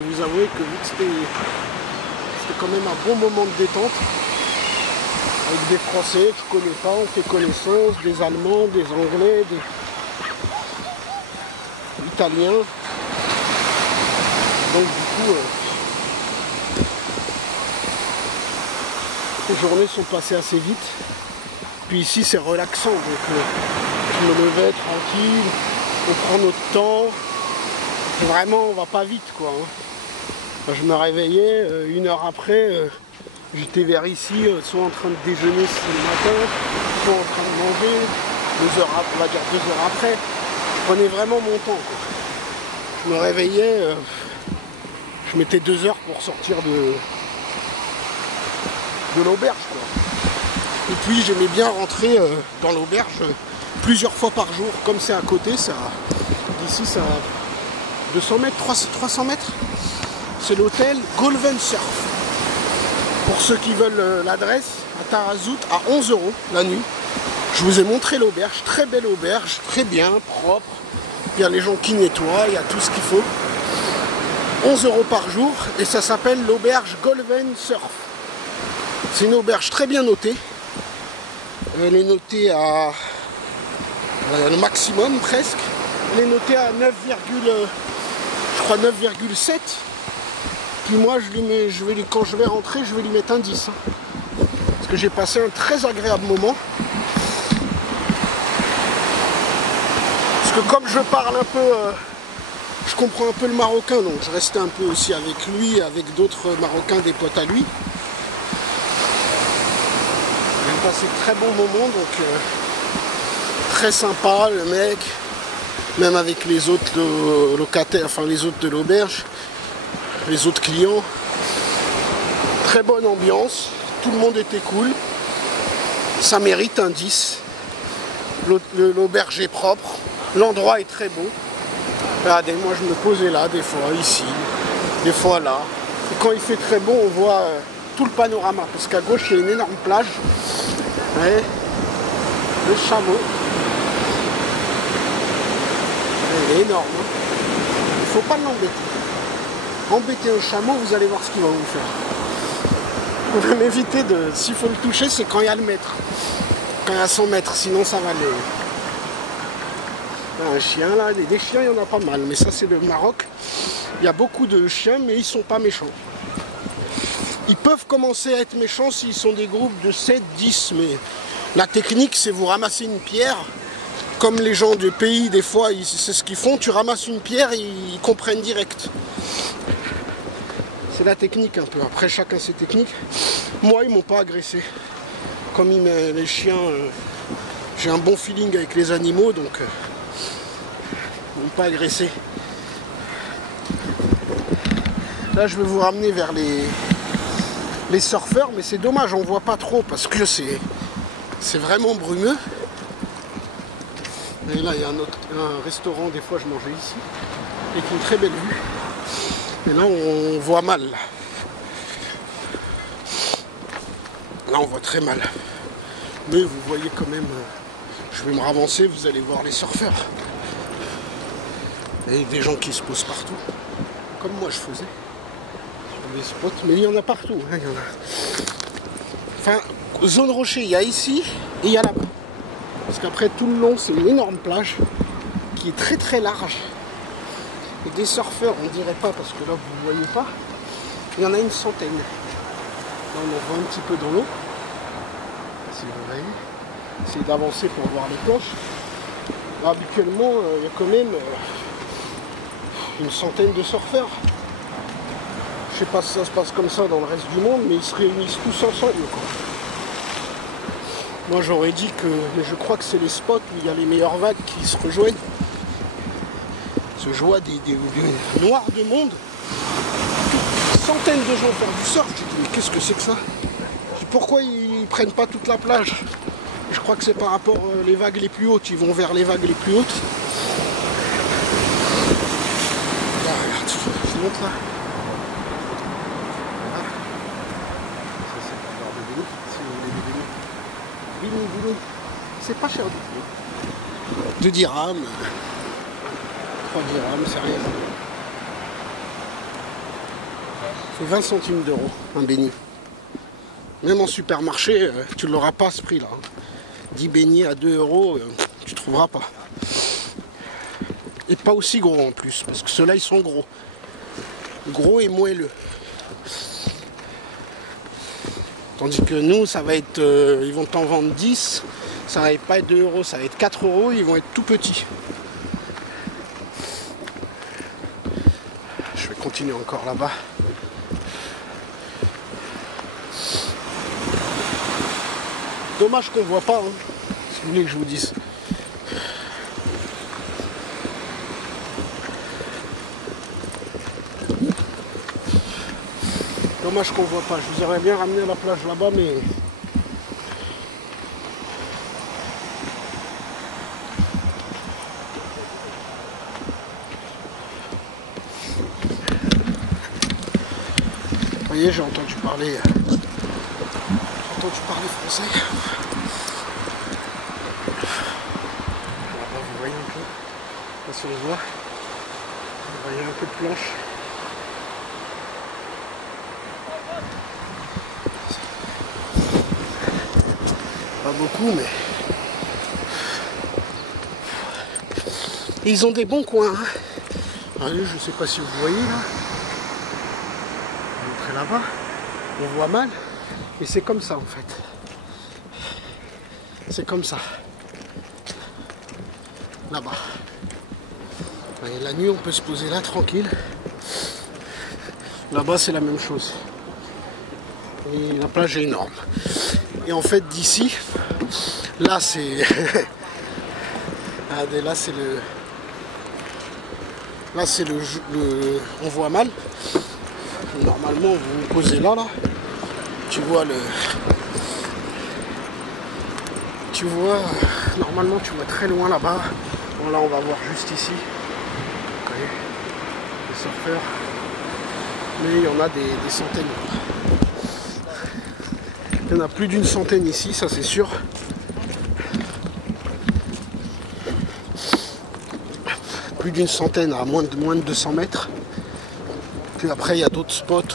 Vous avouez que vu que c'était quand même un bon moment de détente, avec des Français que je connais pas, on fait connaissance, des Allemands, des Anglais, des Italiens. Donc du coup, les journées sont passées assez vite. Puis ici c'est relaxant, donc je me levais tranquille, on prend notre temps. Vraiment on va pas vite quoi. Je me réveillais, une heure après, j'étais vers ici, soit en train de déjeuner le matin, soit en train de manger, on va dire 2 heures après. Je prenais vraiment mon temps, quoi. Je me réveillais, je mettais 2 heures pour sortir de l'auberge, quoi. Et puis j'aimais bien rentrer dans l'auberge plusieurs fois par jour, comme c'est à côté, ça, d'ici ça 200 mètres, 300 mètres. C'est l'hôtel Golven Surf. Pour ceux qui veulent l'adresse, à Tarazout, à 11 € la nuit. Je vous ai montré l'auberge, très belle auberge, très bien, propre. Il y a les gens qui nettoient, il y a tout ce qu'il faut. 11 € par jour et ça s'appelle l'auberge Golven Surf. C'est une auberge très bien notée. Elle est notée à le maximum presque. Elle est notée à 9,7. Puis moi, quand je vais rentrer, je vais lui mettre un 10. Parce que j'ai passé un très agréable moment. Parce que comme je parle un peu, je comprends un peu le marocain, donc je restais un peu aussi avec lui, avec d'autres Marocains, des potes à lui. J'ai passé de très bons moments, donc très sympa le mec, même avec les autres locataires, enfin les autres de l'auberge. Les autres clients, très bonne ambiance, tout le monde était cool, ça mérite un 10. L'auberge est propre, l'endroit est très beau. Regardez, moi je me posais là, des fois ici, des fois là. Et quand il fait très beau, on voit tout le panorama, parce qu'à gauche il y a une énorme plage. Ouais, le chameau, il est énorme, hein. Il ne faut pas l'embêter. Embêter un chameau, vous allez voir ce qu'il va vous faire. Vous devez m'éviter de... S'il faut le toucher, c'est quand il y a le mètre. Quand il y a 100 mètres, sinon ça va aller. Un chien là, des chiens, il y en a pas mal. Mais ça, c'est le Maroc. Il y a beaucoup de chiens, mais ils sont pas méchants. Ils peuvent commencer à être méchants s'ils sont des groupes de 7, 10. Mais la technique, c'est vous ramasser une pierre. Comme les gens du pays, des fois, c'est ce qu'ils font. Tu ramasses une pierre, ils comprennent direct. C'est la technique un peu. Après, chacun ses techniques. Moi, ils m'ont pas agressé. Comme les chiens, j'ai un bon feeling avec les animaux, donc ils m'ont pas agressé. Là, je vais vous ramener vers les surfeurs, mais c'est dommage, on voit pas trop parce que c'est vraiment brumeux. Et là, il y a un restaurant, des fois, je mangeais ici, avec une très belle vue. Et là, on voit mal. Là, on voit très mal. Mais vous voyez quand même, je vais me ravancer, vous allez voir les surfeurs. Et des gens qui se posent partout. Comme moi, je faisais. Sur des spots. Mais il y en a partout. Hein, il y en a. Enfin, zone rocher, il y a ici et il y a là-bas. Parce qu'après, tout le long, c'est une énorme plage qui est très très large. Et des surfeurs, on dirait pas parce que là vous ne voyez pas, il y en a une centaine. Là on en voit un petit peu dans l'eau. Si vous voyez, essayez d'avancer pour voir les planches. Là, habituellement, il y a quand même une centaine de surfeurs. Je sais pas si ça se passe comme ça dans le reste du monde, mais ils se réunissent tous ensemble, quoi. Moi j'aurais dit que, mais je crois que c'est les spots où il y a les meilleures vagues qui se rejoignent. Je vois des noirs de monde, centaines de gens faire du surf. Je dis mais qu'est-ce que c'est que ça? Je dis, pourquoi ils prennent pas toute la plage? Je crois que c'est par rapport les vagues les plus hautes, ils vont vers les vagues les plus hautes. Là, regarde, je montre là. Voilà. Ça c'est pour voir des vélos, si vous voulez des vélos. Bini. C'est pas cher du tout. 2 dirhams. 3 dirhams, c'est rien. C'est 20 centimes d'euros, un beignet. Même en supermarché, tu ne l'auras pas à ce prix-là. 10 beignets à 2 euros, tu ne trouveras pas. Et pas aussi gros en plus, parce que ceux-là, ils sont gros. Gros et moelleux. Tandis que nous, ça va être... ils vont t'en vendre 10. Ça va pas être 2 euros, ça va être 4 euros. Ils vont être tout petits. Je vais continuer encore là-bas. Dommage qu'on voit pas, hein, si vous voulez que je vous dise. Dommage qu'on voit pas. Je vous aurais bien ramené à la plage là-bas, mais... Vous voyez, j'ai entendu parler français. Là-bas, vous voyez un peu. Là, si on voit, vous voyez un peu de planche. Pas beaucoup, mais... Et ils ont des bons coins. Hein. Allez, je sais pas si vous voyez là. Vous entrez là-bas. On voit mal. Mais c'est comme ça en fait. C'est comme ça. Là-bas. Et la nuit, on peut se poser là tranquille. Là-bas, c'est la même chose. Et la plage est énorme. Et en fait, d'ici, là, c'est... là, c'est le... Là, c'est le... On voit mal. Normalement, vous vous posez là, là. Tu vois le... Tu vois... Normalement, tu vois très loin là-bas. Bon, là, on va voir juste ici. Vous voyez, les surfeurs. Mais il y en a des centaines. Il y en a plus d'une centaine ici, ça c'est sûr. Plus d'une centaine à moins de 200 mètres. Puis après, il y a d'autres spots.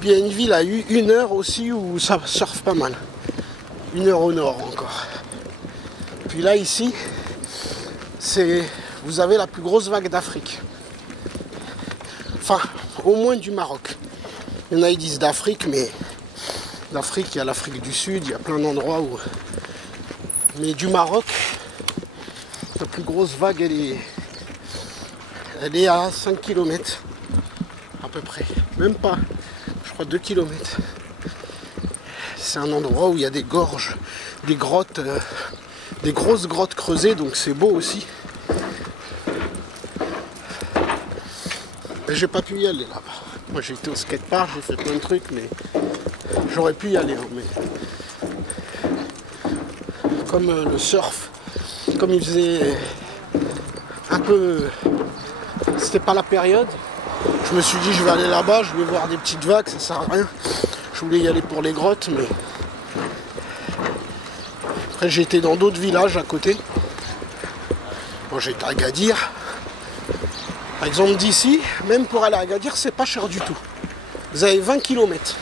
Puis il y a une ville à 1 heure aussi où ça surfe pas mal. 1 heure au nord encore. Puis là, ici, vous avez la plus grosse vague d'Afrique. Enfin, au moins du Maroc. Il y en a qui disent d'Afrique, mais d'Afrique, il y a l'Afrique du Sud, il y a plein d'endroits où... Mais du Maroc, la plus grosse vague, elle est à 5 km à peu près. Même pas, je crois 2 km. C'est un endroit où il y a des gorges, des grottes, des grosses grottes creusées, donc c'est beau aussi. Mais j'ai pas pu y aller là-bas. Moi j'ai été au skatepark, j'ai fait plein de trucs, mais j'aurais pu y aller. Hein, mais... Comme le surf, comme il faisait un peu... C'était pas la période. Je me suis dit je vais aller là-bas, je vais voir des petites vagues, ça sert à rien. Je voulais y aller pour les grottes, mais... Après j'ai été dans d'autres villages à côté. Bon, j'ai été à Agadir. Par exemple d'ici, même pour aller à Agadir, c'est pas cher du tout. Vous avez 20 km.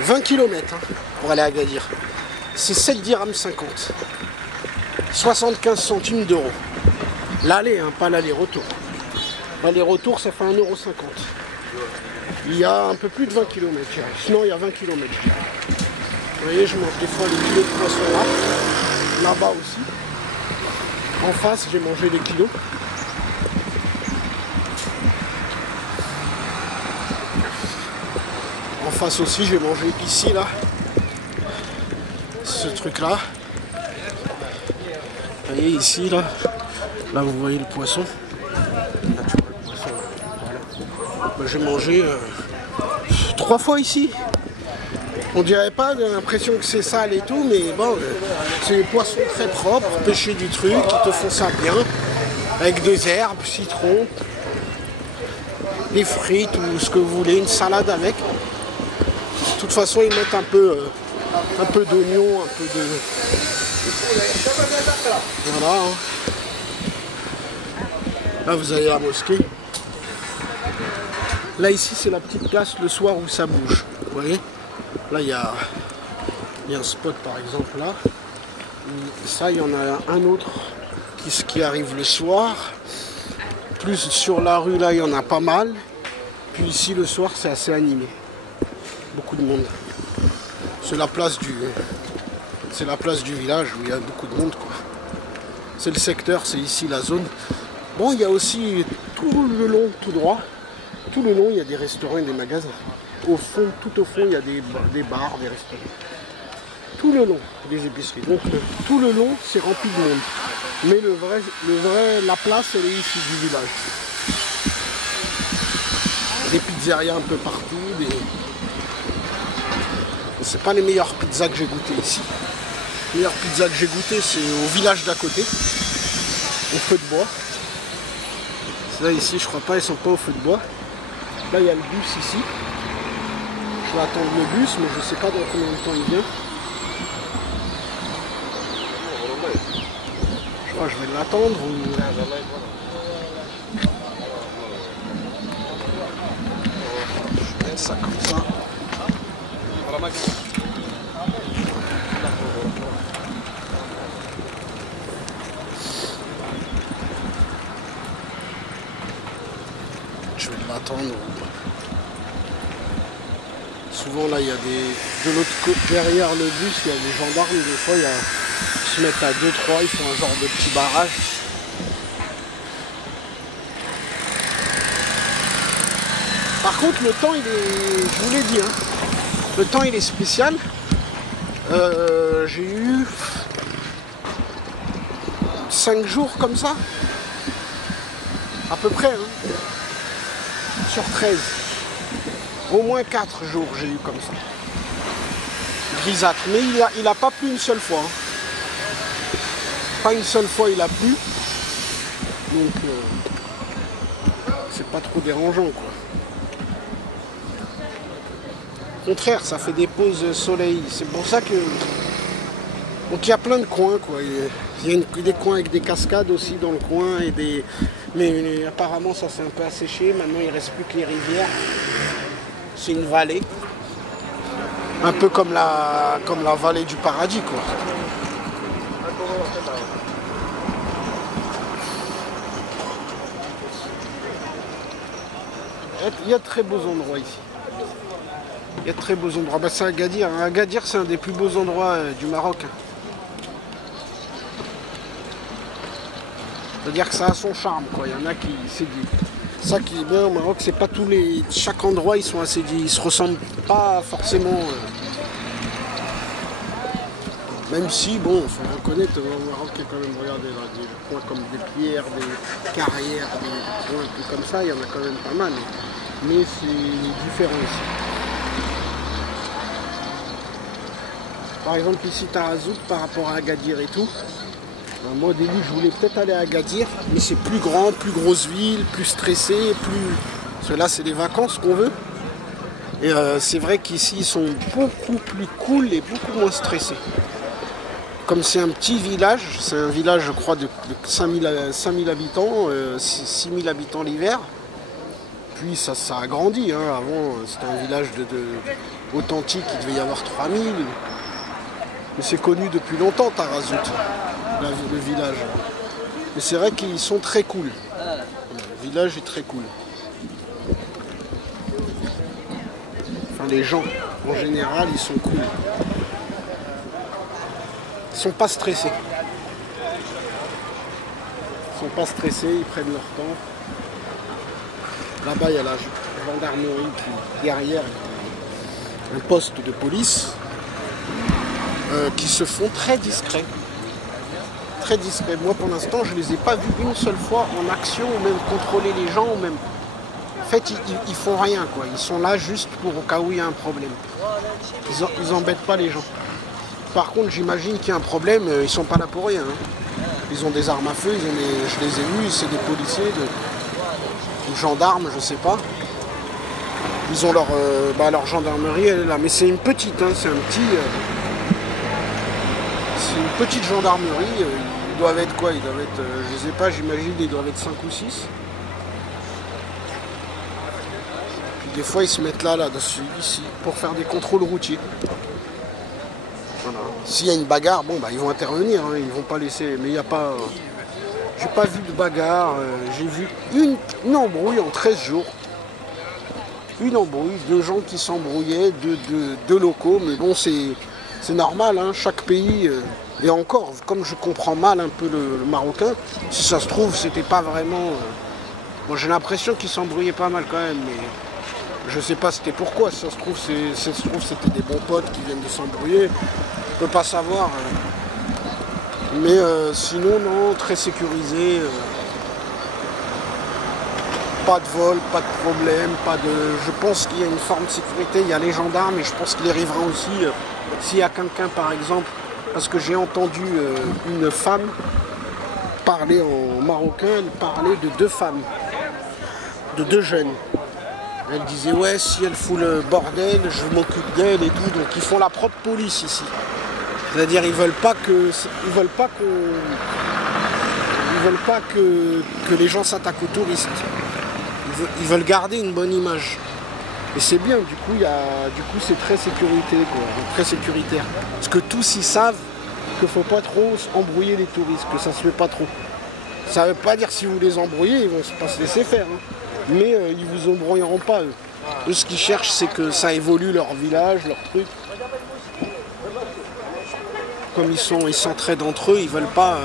20 km hein, pour aller à Agadir. C'est 7 dirhams 50. 75 centimes d'euros. L'aller, hein, pas l'aller-retour. L'aller-retour, ça fait 1,50 €. Il y a un peu plus de 20 km. Sinon, il y a 20 km. Vous voyez, je mange des fois les kilos de poisson là. Là-bas aussi. En face, j'ai mangé des kilos. En face aussi, j'ai mangé ici, là. Ce truc-là. Vous voyez, ici, là. Là, vous voyez le poisson. Là, tu vois le poisson. Voilà. Ben, j'ai mangé 3 fois ici. On dirait pas, j'ai l'impression que c'est sale et tout, mais bon, c'est des poissons très propres, pêcher du truc, ils te font ça bien. Avec des herbes, citron, des frites ou ce que vous voulez, une salade avec. De toute façon, ils mettent un peu d'oignon, un peu de... Voilà. Hein. Là, vous avez la mosquée. Là ici c'est la petite place le soir où ça bouge. Vous voyez? Là il y a un spot par exemple là. Ça il y en a un autre qui arrive le soir. Plus sur la rue là il y en a pas mal. Puis ici le soir c'est assez animé. Beaucoup de monde. C'est la place du village où il y a beaucoup de monde quoi. C'est le secteur, c'est ici la zone. Bon, il y a aussi tout le long, tout droit, tout le long, il y a des restaurants et des magasins. Au fond, tout au fond, il y a des bars, des restaurants. Tout le long, des épiceries. Donc tout le long, c'est rempli de monde. Mais la place, elle est ici du village. Des pizzerias un peu partout. C'est pas les meilleures pizzas que j'ai goûtées ici. Les meilleures pizzas que j'ai goûtées, c'est au village d'à côté, au feu de bois. Là ici, je crois pas, ils sont pas au feu de bois. Là, il y a le bus ici. Je vais attendre le bus, mais je sais pas dans combien de temps il vient. Je crois que je vais l'attendre ou... Je vais mettre ça comme ça. Je vais l'attendre. Souvent là il y a de l'autre côté, derrière le bus, il y a des gendarmes, des fois ils se mettent à 2-3, ils font un genre de petit barrage. Par contre le temps il est, je vous l'ai dit, hein, le temps il est spécial. J'ai eu 5 jours comme ça, à peu près, hein, sur 13. Au moins 4 jours j'ai eu comme ça. Grisâtre. Mais il a pas plu une seule fois. Hein. Pas une seule fois il a plu. Donc c'est pas trop dérangeant quoi. Au contraire, ça fait des pauses soleil. C'est pour ça que... Donc il y a plein de coins quoi. Il y a des coins avec des cascades aussi dans le coin. Mais apparemment ça s'est un peu asséché. Maintenant il ne reste plus que les rivières. C'est une vallée. Un peu comme la vallée du paradis quoi. Il y a de très beaux endroits ici. Il y a de très beaux endroits. Bah, c'est Agadir. Agadir, c'est un des plus beaux endroits du Maroc. C'est-à-dire que ça a son charme, quoi. Il y en a qui... C'est ça qui est bien au Maroc, c'est pas tous les... Chaque endroit, ils sont assez... Ils se ressemblent pas forcément... Même si, bon, il faut reconnaître, au Maroc, il y a quand même, regardez, là, des coins comme des pierres, des carrières, des coins un peu comme ça, il y en a quand même pas mal. Mais c'est différent ici. Par exemple, ici, Tarazout, par rapport à Agadir et tout, moi au début je voulais peut-être aller à Agadir, mais c'est plus grand, plus grosse ville, plus stressé, plus... Parce que là c'est les vacances qu'on veut. Et c'est vrai qu'ici ils sont beaucoup plus cool et beaucoup moins stressés. Comme c'est un petit village, c'est un village je crois de 5000 habitants, 6000 habitants l'hiver. Puis ça a grandi, hein. Avant c'était un village authentique, il devait y avoir 3000. Mais c'est connu depuis longtemps Tarazout. Le village. Mais c'est vrai qu'ils sont très cool. Le village est très cool. Enfin, les gens, en général, ils sont cool. Ils sont pas stressés. Ils sont pas stressés, ils prennent leur temps. Là-bas, il y a la gendarmerie qui, derrière, un poste de police, qui se font très discrets. Très discret. Moi pour l'instant je les ai pas vus une seule fois en action ou même contrôler les gens ou même. En fait ils font rien quoi. Ils sont là juste pour au cas où il y a un problème. Ils embêtent pas les gens. Par contre j'imagine qu'il y a un problème, ils sont pas là pour rien. Hein. Ils ont des armes à feu, je les ai vus, c'est des policiers, des gendarmes, je sais pas. Ils ont leur gendarmerie, elle est là. Mais c'est une petite, hein, c'est un petit. C'est une petite gendarmerie, ils doivent être quoi? Ils doivent être, je sais pas, j'imagine, ils doivent être 5 ou 6. Des fois, ils se mettent là-dessus, ici, pour faire des contrôles routiers. Voilà. S'il y a une bagarre, bon, bah, ils vont intervenir, hein, ils vont pas laisser. Mais il n'y a pas... j'ai pas vu de bagarre. J'ai vu une embrouille en 13 jours. Une embrouille, 2 gens qui s'embrouillaient, deux locaux. Mais bon, c'est normal, hein, chaque pays... et encore, comme je comprends mal un peu le marocain, si ça se trouve, c'était pas vraiment... bon, j'ai l'impression qu'ils s'embrouillaient pas mal quand même, mais je sais pas c'était pourquoi. Si ça se trouve, c'était des bons potes qui viennent de s'embrouiller. On peut pas savoir. Mais sinon, non, très sécurisé. Pas de vol, pas de problème, pas de... Je pense qu'il y a une forme de sécurité, il y a les gendarmes, et je pense qu'il arrivera aussi, s'il y a quelqu'un par exemple, parce que j'ai entendu une femme parler en marocain, elle parlait de 2 femmes, de 2 jeunes. Elle disait ouais, si elle fout le bordel, je m'occupe d'elle et tout, donc ils font la propre police ici. C'est-à-dire ils veulent pas que les gens s'attaquent aux touristes. Ils veulent garder une bonne image. Et c'est bien, du coup c'est très sécurité, quoi, très sécuritaire. Parce que tous ils savent qu'il ne faut pas trop embrouiller les touristes, que ça se fait pas trop. Ça ne veut pas dire si vous les embrouillez, ils vont pas se laisser faire. Hein. Mais ils vous embrouilleront pas, eux. Eux, ce qu'ils cherchent, c'est que ça évolue leur village, leur truc. Comme ils s'entraident entre eux, ils veulent pas...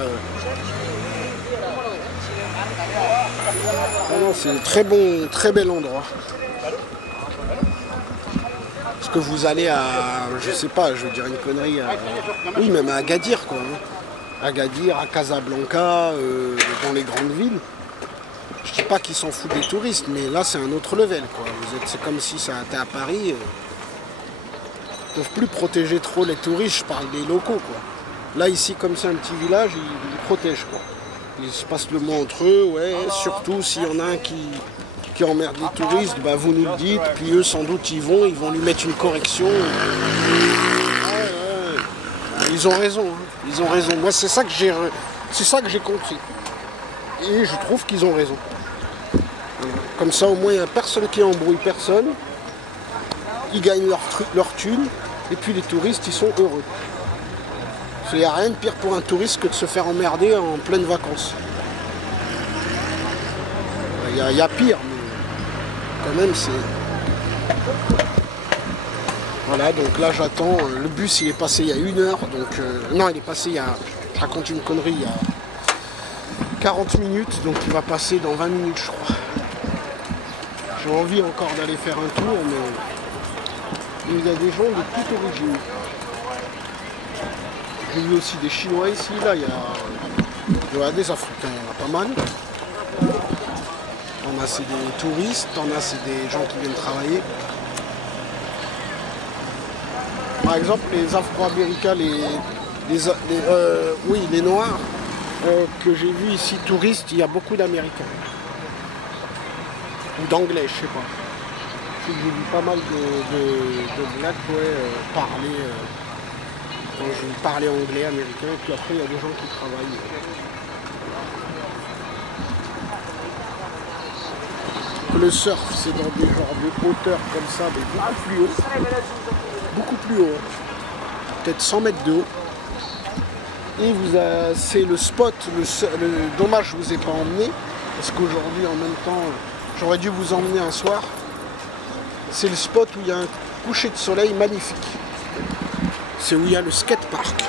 Ah non, c'est un très bel endroit. Parce que vous allez à... je sais pas, je veux dire une connerie à... oui, même à Agadir, quoi. Hein. Agadir, à Casablanca, dans les grandes villes. Je dis pas qu'ils s'en foutent des touristes, mais là c'est un autre level, quoi. C'est comme si ça était à Paris. Ils peuvent plus protéger trop les touristes, je parle des locaux, quoi. Là ici, comme c'est un petit village, ils protègent, quoi. Ils se passent le mot entre eux, ouais, surtout s'il y en a un qui emmerde les touristes, bah vous nous le dites, puis eux sans doute ils vont lui mettre une correction. Ouais. Ils ont raison, hein. Ils ont raison. Moi c'est ça que j'ai compris. Et je trouve qu'ils ont raison. Comme ça au moins il n'y a personne qui embrouille personne. Ils gagnent leur thune, et puis les touristes ils sont heureux. Il n'y a rien de pire pour un touriste que de se faire emmerder en pleine vacances. Il y a pire, mais quand même c'est... Voilà, donc là j'attends. Le bus il est passé il y a 1 heure, donc... non, il est passé il y a... Je raconte une connerie, il y a 40 minutes, donc il va passer dans 20 minutes, je crois. J'ai envie encore d'aller faire un tour, mais il y a des gens de toute origine. J'ai vu aussi des Chinois ici, là, il y a des Africains, il y en a pas mal. On a c'est des touristes, on a c'est des gens qui viennent travailler. Par exemple, les Afro-Américains, les Noirs, que j'ai vu ici, touristes, il y a beaucoup d'Américains. Ou d'Anglais, je sais pas. J'ai vu pas mal de blacks parler... quand je parlais anglais, américain, et puis après il y a des gens qui travaillent. Le surf, c'est dans des genres de hauteur comme ça, mais beaucoup plus haut. Beaucoup plus haut. Peut-être 100 mètres de haut. Et c'est le spot, dommage je ne vous ai pas emmené, parce qu'aujourd'hui en même temps, j'aurais dû vous emmener un soir. C'est le spot où il y a un coucher de soleil magnifique. C'est où il y a le skatepark.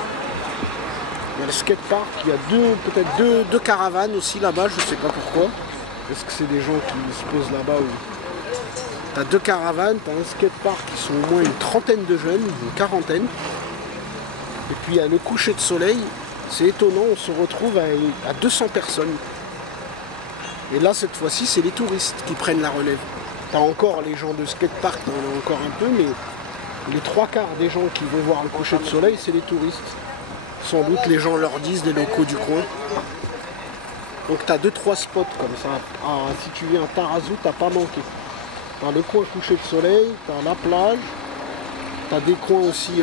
Il y a le skatepark, il y a peut-être deux caravanes aussi là-bas, je ne sais pas pourquoi. Est-ce que c'est des gens qui se posent là-bas ou... Tu as 2 caravanes, tu as un skatepark qui sont au moins une trentaine de jeunes, une quarantaine. Et puis il y a le coucher de soleil, c'est étonnant, on se retrouve à 200 personnes. Et là cette fois-ci c'est les touristes qui prennent la relève. Tu as encore les gens de skatepark, tu en as encore un peu, mais... les 3/4 des gens qui vont voir le coucher de soleil, c'est les touristes. Sans doute les gens leur disent, des locaux du coin. Donc tu as 2-3 spots comme ça. Si tu viens à Tarazout, t'as pas manqué. Tu as le coin coucher de soleil, tu as la plage, tu as des coins aussi...